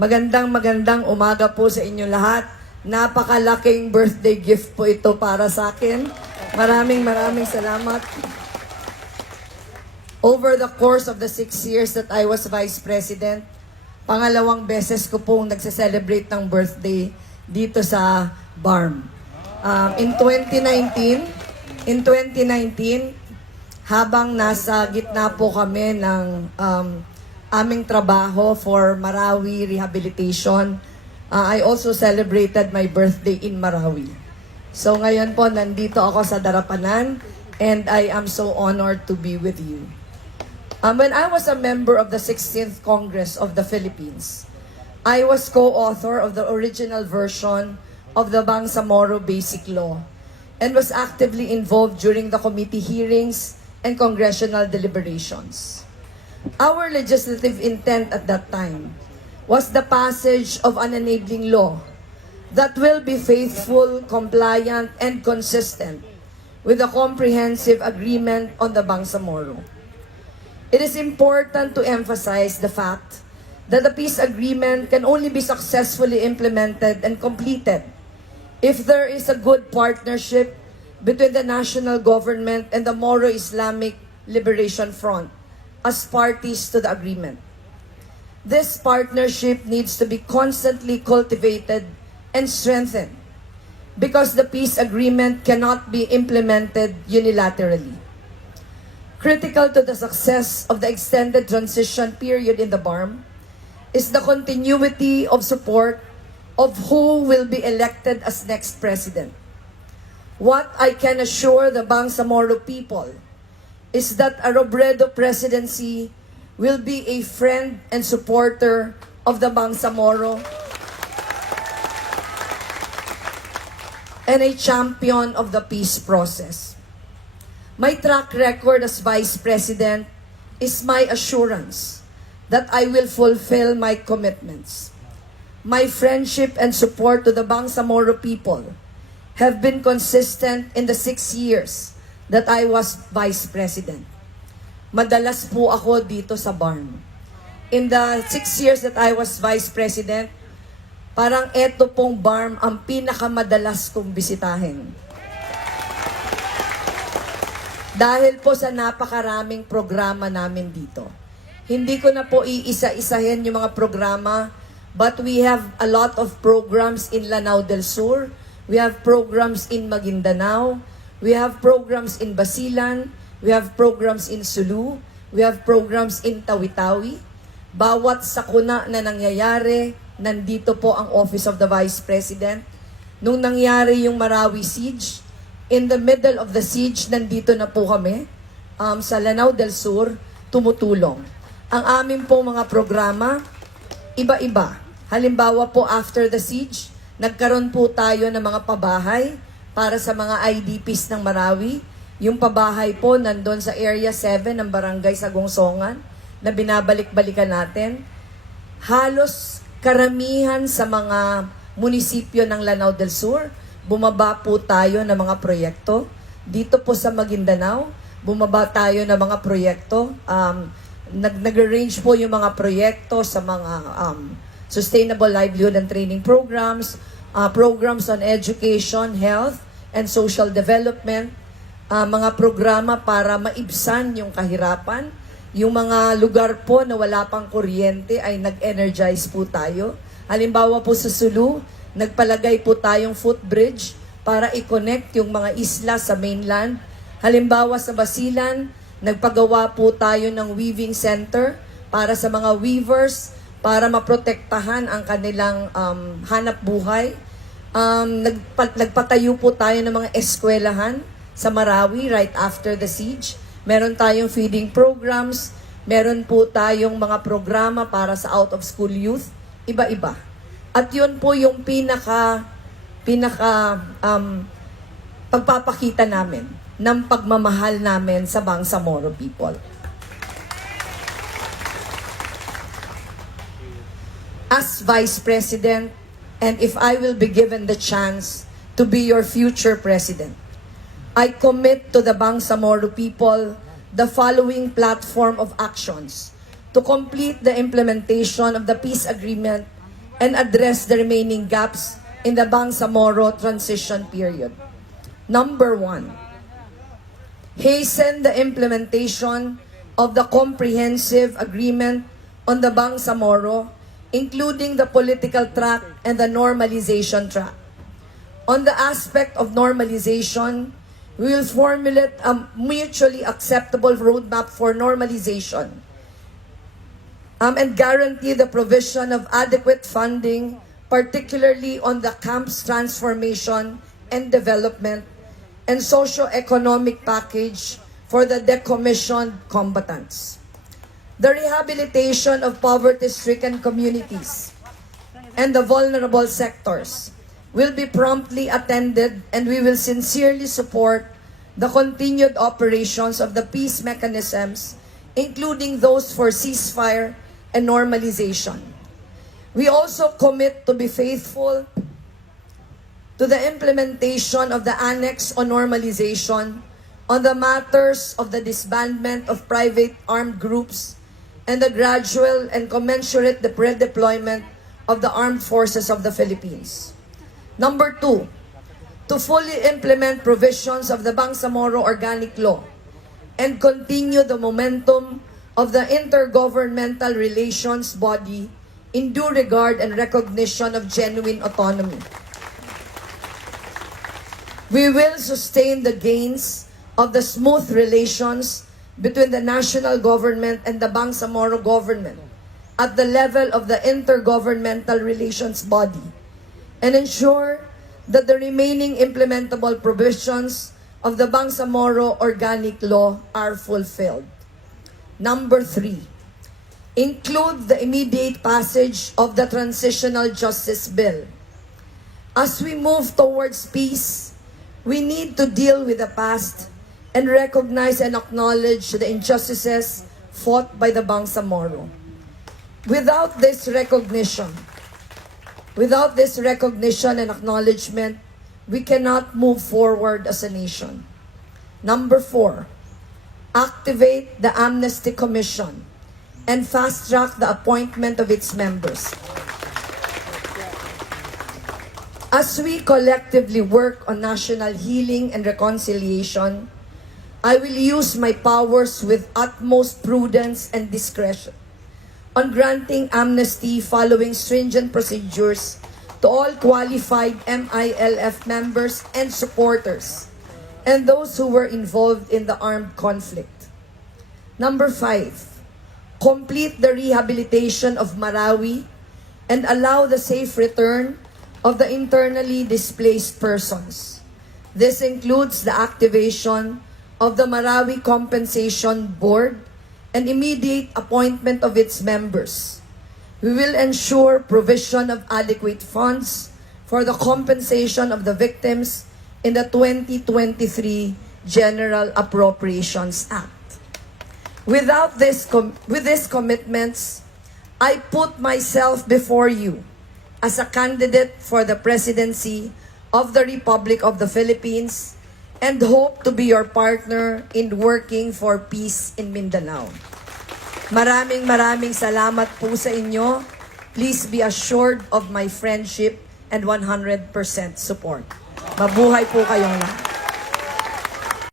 Magandang umaga po sa inyo lahat. Napakalaking birthday gift po ito para sa akin. Maraming salamat. Over the course of the 6 years that I was Vice President, pangalawang beses ko pong nagse-celebrate ng birthday dito sa BARM. In 2019, habang nasa gitna po kami ng aming trabaho for Marawi Rehabilitation, I also celebrated my birthday in Marawi. So ngayon po, nandito ako sa Darapanan and I am so honored to be with you. When I was a member of the 16th Congress of the Philippines, I was co-author of the original version of the Bangsamoro Basic Law and was actively involved during the committee hearings and congressional deliberations. Our legislative intent at that time was the passage of an enabling law that will be faithful, compliant, and consistent with the comprehensive agreement on the Bangsamoro. It is important to emphasize the fact that the peace agreement can only be successfully implemented and completed if there is a good partnership between the national government and the Moro Islamic Liberation Front as parties to the agreement. This partnership needs to be constantly cultivated and strengthened because the peace agreement cannot be implemented unilaterally. Critical to the success of the extended transition period in the BARM is the continuity of support of who will be elected as next president. What I can assure the Bangsamoro people is that a Robredo presidency will be a friend and supporter of the Bangsamoro and a champion of the peace process. My track record as Vice President is my assurance that I will fulfill my commitments. My friendship and support to the Bangsamoro people have been consistent in the 6 years that I was Vice President. Madalas po ako dito sa BARM. In the 6 years that I was Vice President, parang eto pong BARM ang pinakamadalas kong bisitahin. Dahil po sa napakaraming programa namin dito. Hindi ko na po iisa-isahin yung mga programa, but we have a lot of programs in Lanao del Sur. We have programs in Maguindanao. We have programs in Basilan. We have programs in Sulu. We have programs in Tawi-Tawi. Bawat sakuna na nangyayari, nandito po ang Office of the Vice President. Nung nangyari yung Marawi Siege, in the middle of the siege, nandito na po kami sa Lanao del Sur, tumutulong. Ang amin po mga programa, iba-iba. Halimbawa po after the siege, nagkaroon po tayo ng mga pabahay para sa mga IDPs ng Marawi. Yung pabahay po nandun sa Area 7 ng Barangay Sagungsongan na binabalik-balikan natin. Halos karamihan sa mga munisipyo ng Lanao del Sur, bumaba po tayo ng mga proyekto. Dito po sa Maguindanao, bumaba tayo ng mga proyekto. Nag-arrange po yung mga proyekto sa mga sustainable livelihood and training programs, programs on education, health, and social development, mga programa para maibsan yung kahirapan. Yung mga lugar po na wala pang kuryente ay nag-energize po tayo. Halimbawa po sa Sulu, nagpalagay po tayong footbridge para i-connect yung mga isla sa mainland. Halimbawa sa Basilan, nagpagawa po tayo ng weaving center para sa mga weavers, para maprotektahan ang kanilang hanap buhay. Nagpatayo po tayo ng mga eskwelahan sa Marawi right after the siege. Meron tayong feeding programs, meron po tayong mga programa para sa out-of-school youth, iba-iba. At yun po yung pagpapakita namin ng pagmamahal namin sa Bangsamoro people. As Vice President, and if I will be given the chance to be your future President, I commit to the Bangsamoro people the following platform of actions to complete the implementation of the peace agreement and address the remaining gaps in the Bangsamoro transition period. Number 1, hasten the implementation of the comprehensive agreement on the Bangsamoro, including the political track and the normalization track. On the aspect of normalization, we will formulate a mutually acceptable roadmap for normalization and guarantee the provision of adequate funding, particularly on the camp's transformation and development and socio-economic package for the decommissioned combatants. The rehabilitation of poverty-stricken communities and the vulnerable sectors will be promptly attended, and we will sincerely support the continued operations of the peace mechanisms, including those for ceasefire and normalization. We also commit to be faithful to the implementation of the Annex on Normalization on the matters of the disbandment of private armed groups and the gradual and commensurate redeployment of the armed forces of the Philippines. Number 2, to fully implement provisions of the Bangsamoro Organic Law and continue the momentum of the intergovernmental relations body in due regard and recognition of genuine autonomy. We will sustain the gains of the smooth relations between the national government and the Bangsamoro government at the level of the intergovernmental relations body and ensure that the remaining implementable provisions of the Bangsamoro Organic Law are fulfilled. Number 3, include the immediate passage of the Transitional Justice Bill. As we move towards peace, we need to deal with the past and recognize and acknowledge the injustices fought by the Bangsamoro. Without this recognition and acknowledgement, we cannot move forward as a nation. Number 4, activate the Amnesty Commission and fast-track the appointment of its members. As we collectively work on national healing and reconciliation, I will use my powers with utmost prudence and discretion on granting amnesty following stringent procedures to all qualified MILF members and supporters and those who were involved in the armed conflict. Number 5, complete the rehabilitation of Marawi and allow the safe return of the internally displaced persons. This includes the activation of the Marawi Compensation Board and immediate appointment of its members. We will ensure provision of adequate funds for the compensation of the victims in the 2023 General Appropriations Act. With these commitments, I put myself before you as a candidate for the presidency of the Republic of the Philippines and hope to be your partner in working for peace in Mindanao. Maraming salamat po sa inyo. Please be assured of my friendship and 100% support. Mabuhay po kayong lahat.